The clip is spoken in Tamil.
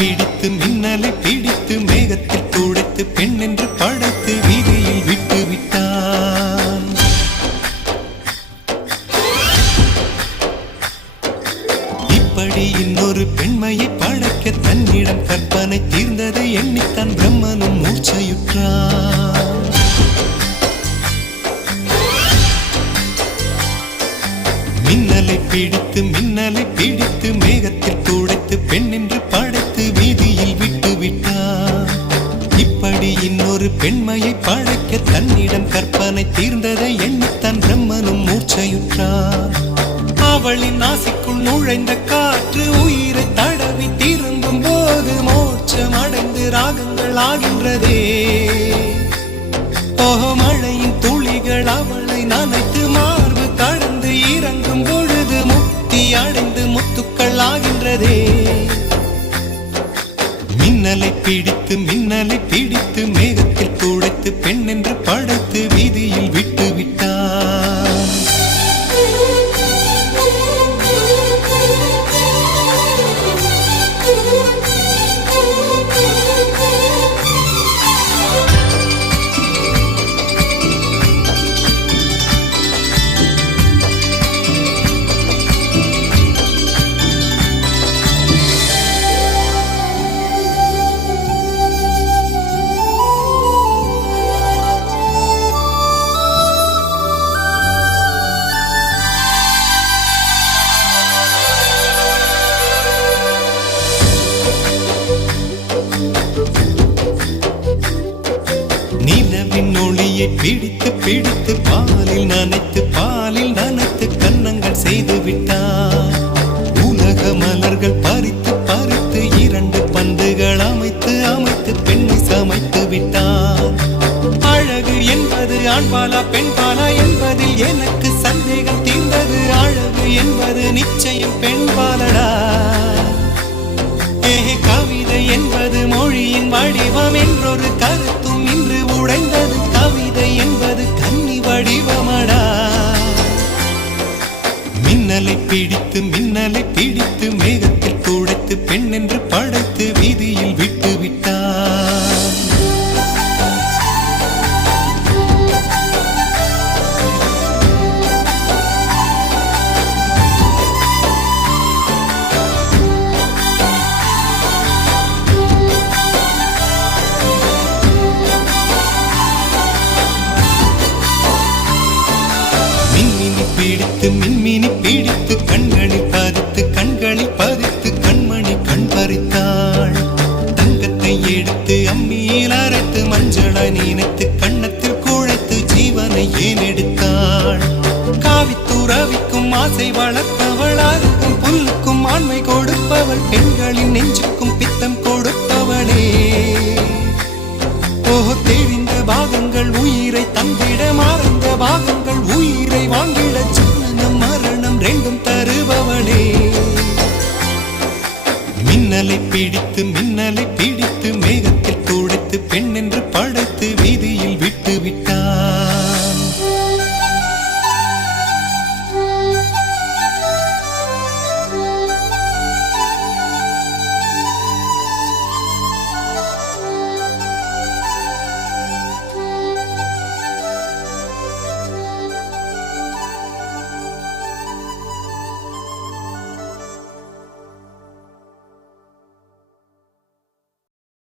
பிடித்து மின்னலை பிடித்து மேகத்தில் துடைத்து பெண் என்று படைத்து வீதியில் விட்டு விட்டான். இப்படி இன்னொரு பெண்மையை படைக்க தன்னிடம் கற்பனை தீர்ந்ததை எண்ணித்தான் பிரம்மனும் மூர்ச்சையுற்றான். மின்னலை பிடித்து மின்னலை பிடித்து மேகத்தில் துடைத்து பெண் என்று படைத்து வீதியில் விட்டு விட்டான். இப்படி இன்னொரு பெண்மையை படைக்க தன்னிடம் கற்பனை தீர்ந்ததை எண்ணித்தான் பிரம்மனும் மூர்ச்சையுற்றான். அவளின் நாசிக்குள் நுழைந்த காற்று உயிரை தடவி திரும்பும் போது மோட்சம் அடைந்து ராகங்கள் ஆகின்றதே. மழையின் துளிகள் அவளை நனைத்து மார்பு கடந்து இறங்கும் பொழுது முக்தி அடைந்து முத்துக்கள் ஆகின்றதே. மின்னலை பிடித்து மின்னலை பிடித்து மேகத்தில் துடைத்து பெண் என்று படைத்து வீதியில் விட்டு விட்டான். நிலவின் ஒளியை பிடித்து பிடித்து பாலில் நனைத்து கன்னங்கள் செய்து விட்டான். உலக மலர்கள் பறித்து பறித்து இரண்டு பந்துகள் அமைத்து அமைத்து பெண்ணை சமைத்து விட்டான். அழகு என்பது ஆண்பாலா பெண்பாலா என்பதில் எனக்கு சந்தேகம் தீர்ந்தது. அழகு என்பது நிச்சயம் பெண்பாலடா. கவிதை என்பது மொழியின் வடிவம் என்றொரு கருத்தும் இன்று உடைந்தது. கவிதை என்பது கன்னி வடிவமடா. மின்னலை பிடித்து மின்னலை பிடித்து மேகத்தில் துடைத்து பெண் என்று படைத்து வீதியில் விட்டு விட்டான். பிடித்து மின்மினி பிடித்து கண்களில் பதித்து கண்மணி கண் பறித்தாள். தங்கத்தை எடுத்து அம்மியில் அரைத்து மஞ்சளாய் நினைத்து கண்ணத்தில் குழைத்து ஜீவனை ஏன் எடுத்தாள். காவித்துறவிக்கும் ஆசை வளர்ப்பவள், அருகும் புல்லுக்கும் ஆண்மை கொடுப்பவள், பெண்களின் நெஞ்சுக்கும் பித்தம் கொடுப்பவளே. தெரிந்த பாகங்கள் உயிரை தந்திட மறந்த பாகங்கள் உயிரை வாங்கிட ஜனனம் மரணம் ரெண்டும் தருபவளே. மின்னலை பிடித்து மின்னலை பிடித்து மேகத்தில் துடைத்து பெண் என்று படைத்து வீதியில்